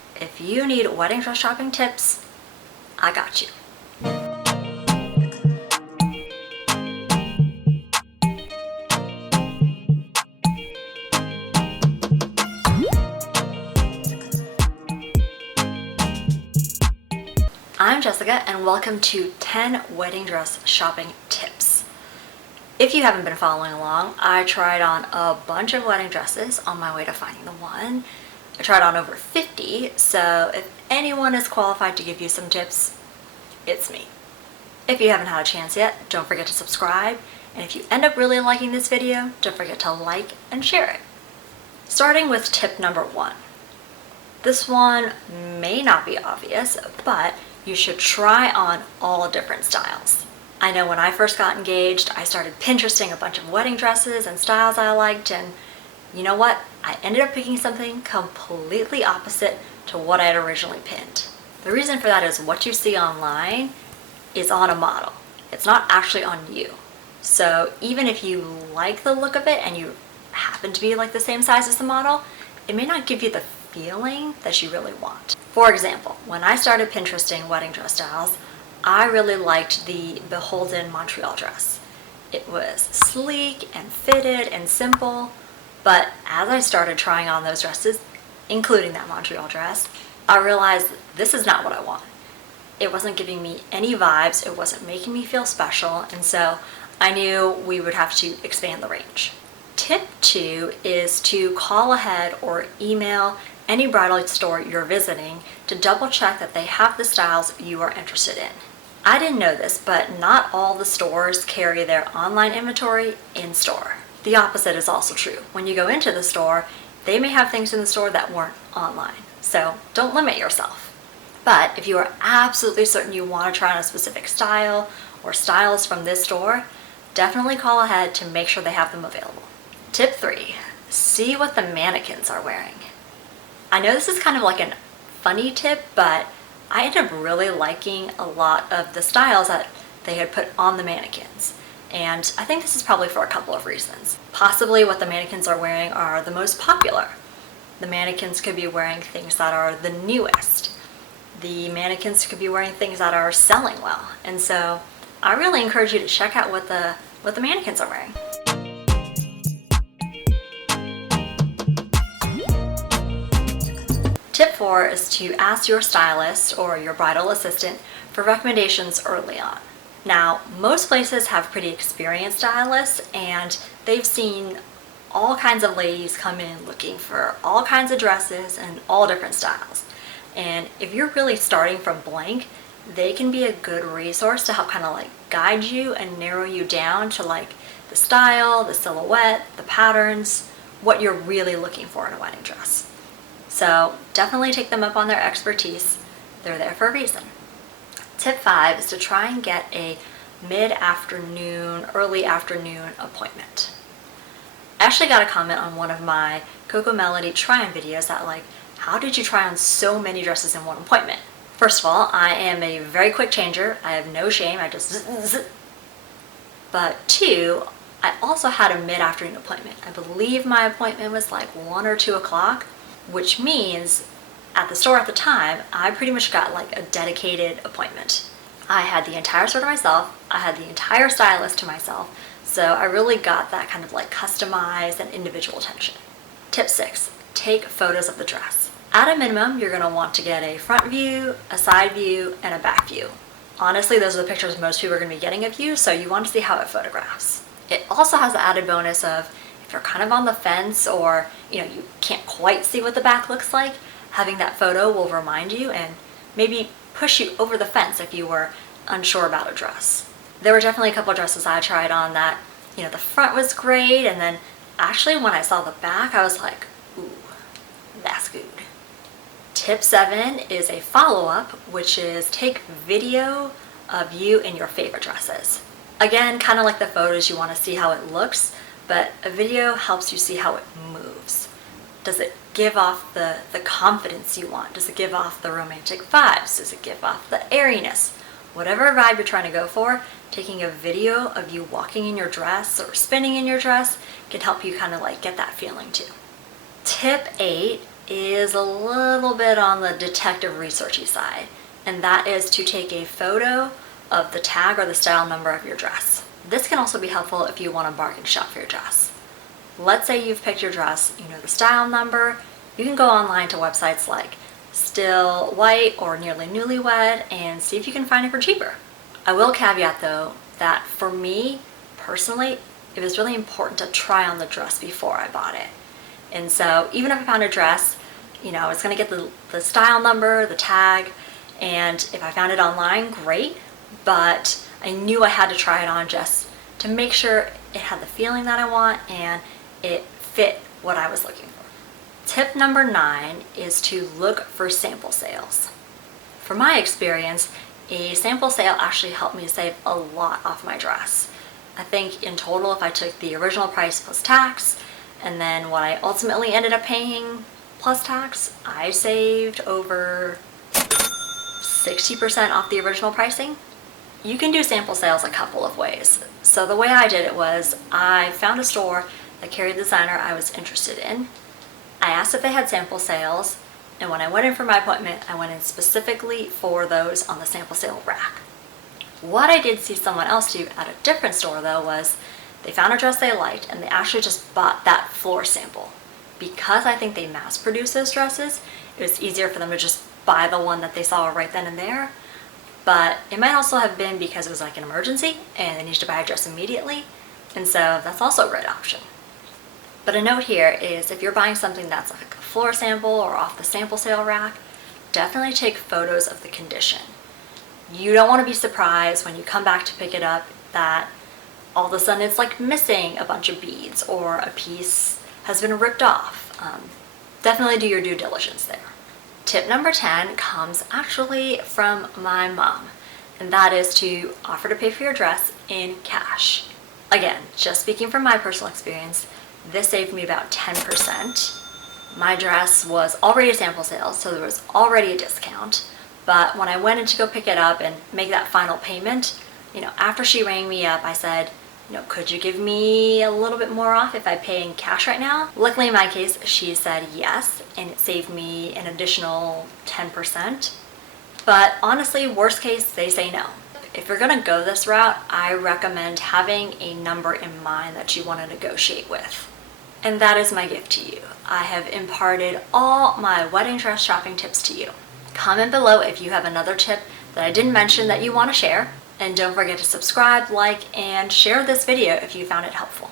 If you need wedding dress shopping tips, I got you. I'm Jessica and welcome to 10 wedding dress shopping tips. If you haven't been following along, I tried on a bunch of wedding dresses on my way to finding the one. I tried on over 50, so if anyone is qualified to give you some tips, it's me. If you haven't had a chance yet, don't forget to subscribe, and if you end up really liking this video, don't forget to like and share it. Starting with tip number 1. This one may not be obvious, but you should try on all different styles. I know when I first got engaged, I started Pinteresting a bunch of wedding dresses and styles I liked, and you know what? I ended up picking something completely opposite to what I had originally pinned. The reason for that is what you see online is on a model. It's not actually on you. So even if you like the look of it and you happen to be like the same size as the model, it may not give you the feeling that you really want. For example, when I started Pinteresting wedding dress styles, I really liked the Beholden Montreal dress. It was sleek and fitted and simple, but as I started trying on those dresses, including that Montreal dress, I realized this is not what I want. It wasn't giving me any vibes, it wasn't making me feel special, and so I knew we would have to expand the range. Tip 2 is to call ahead or email any bridal store you're visiting to double check that they have the styles you are interested in. I didn't know this, but not all the stores carry their online inventory in store. The opposite is also true. When you go into the store, they may have things in the store that weren't online. So don't limit yourself. But if you are absolutely certain you want to try on a specific style or styles from this store, definitely call ahead to make sure they have them available. Tip 3, see what the mannequins are wearing. I know this is kind of like a funny tip, but I ended up really liking a lot of the styles that they had put on the mannequins. And I think this is probably for a couple of reasons. Possibly what the mannequins are wearing are the most popular. The mannequins could be wearing things that are the newest. The mannequins could be wearing things that are selling well. And so I really encourage you to check out what the mannequins are wearing. Tip 4 is to ask your stylist or your bridal assistant for recommendations early on. Now, most places have pretty experienced stylists and they've seen all kinds of ladies come in looking for all kinds of dresses and all different styles. And if you're really starting from blank, they can be a good resource to help kind of like guide you and narrow you down to like the style, the silhouette, the patterns, what you're really looking for in a wedding dress. So definitely take them up on their expertise. They're there for a reason. Tip 5 is to try and get a mid-afternoon, early afternoon appointment. I actually got a comment on one of my Coco Melody try-on videos that like, how did you try on so many dresses in one appointment? First of all, I am a very quick changer. I have no shame, I just zzz. But 2, I also had a mid-afternoon appointment. I believe my appointment was like 1 or 2 o'clock, which means at the store at the time, I pretty much got like a dedicated appointment. I had the entire store to myself, I had the entire stylist to myself, so I really got that kind of like customized and individual attention. Tip 6, take photos of the dress. At a minimum, you're gonna want to get a front view, a side view, and a back view. Honestly, those are the pictures most people are gonna be getting of you, so you want to see how it photographs. It also has the added bonus of if you're kind of on the fence or you can't quite see what the back looks like, having that photo will remind you and maybe push you over the fence if you were unsure about a dress. There were definitely a couple of dresses I tried on that, the front was great, and then actually when I saw the back, I was like, ooh, that's good. Tip 7 is a follow-up, which is take video of you in your favorite dresses. Again, kind of like the photos, you want to see how it looks, but a video helps you see how it moves. Does it give off the confidence you want? Does it give off the romantic vibes? Does it give off the airiness? Whatever vibe you're trying to go for, taking a video of you walking in your dress or spinning in your dress can help you kind of like get that feeling too. Tip 8 is a little bit on the detective researchy side, and that is to take a photo of the tag or the style number of your dress. This can also be helpful if you want to bargain shop for your dress. Let's say you've picked your dress, you know the style number, you can go online to websites like Still White or Nearly Newlywed and see if you can find it for cheaper. I will caveat though that for me personally, it was really important to try on the dress before I bought it. And so even if I found a dress, you know, I was gonna get the style number, the tag, and if I found it online, great, but I knew I had to try it on just to make sure it had the feeling that I want and it fit what I was looking for. Tip number 9 is to look for sample sales. From my experience, a sample sale actually helped me save a lot off my dress. I think in total, if I took the original price plus tax, and then what I ultimately ended up paying plus tax, I saved over 60% off the original pricing. You can do sample sales a couple of ways. So the way I did it was I found a store that carried the designer I was interested in. I asked if they had sample sales, and when I went in for my appointment, I went in specifically for those on the sample sale rack. What I did see someone else do at a different store though was they found a dress they liked and they actually just bought that floor sample. Because I think they mass produce those dresses, it was easier for them to just buy the one that they saw right then and there. But it might also have been because it was like an emergency and they needed to buy a dress immediately, and so that's also a great option. But a note here is if you're buying something that's like a floor sample or off the sample sale rack, definitely take photos of the condition. You don't want to be surprised when you come back to pick it up that all of a sudden it's like missing a bunch of beads or a piece has been ripped off. Definitely do your due diligence there. Tip number 10 comes actually from my mom, and that is to offer to pay for your dress in cash. Again, just speaking from my personal experience, this saved me about 10%. My dress was already a sample sale, so there was already a discount. But when I went in to go pick it up and make that final payment, you know, after she rang me up, I said, you know, could you give me a little bit more off if I pay in cash right now? Luckily in my case, she said yes, and it saved me an additional 10%. But honestly, worst case, they say no. If you're gonna go this route, I recommend having a number in mind that you wanna negotiate with. And that is my gift to you. I have imparted all my wedding dress shopping tips to you. Comment below if you have another tip that I didn't mention that you want to share. And don't forget to subscribe, like, and share this video if you found it helpful.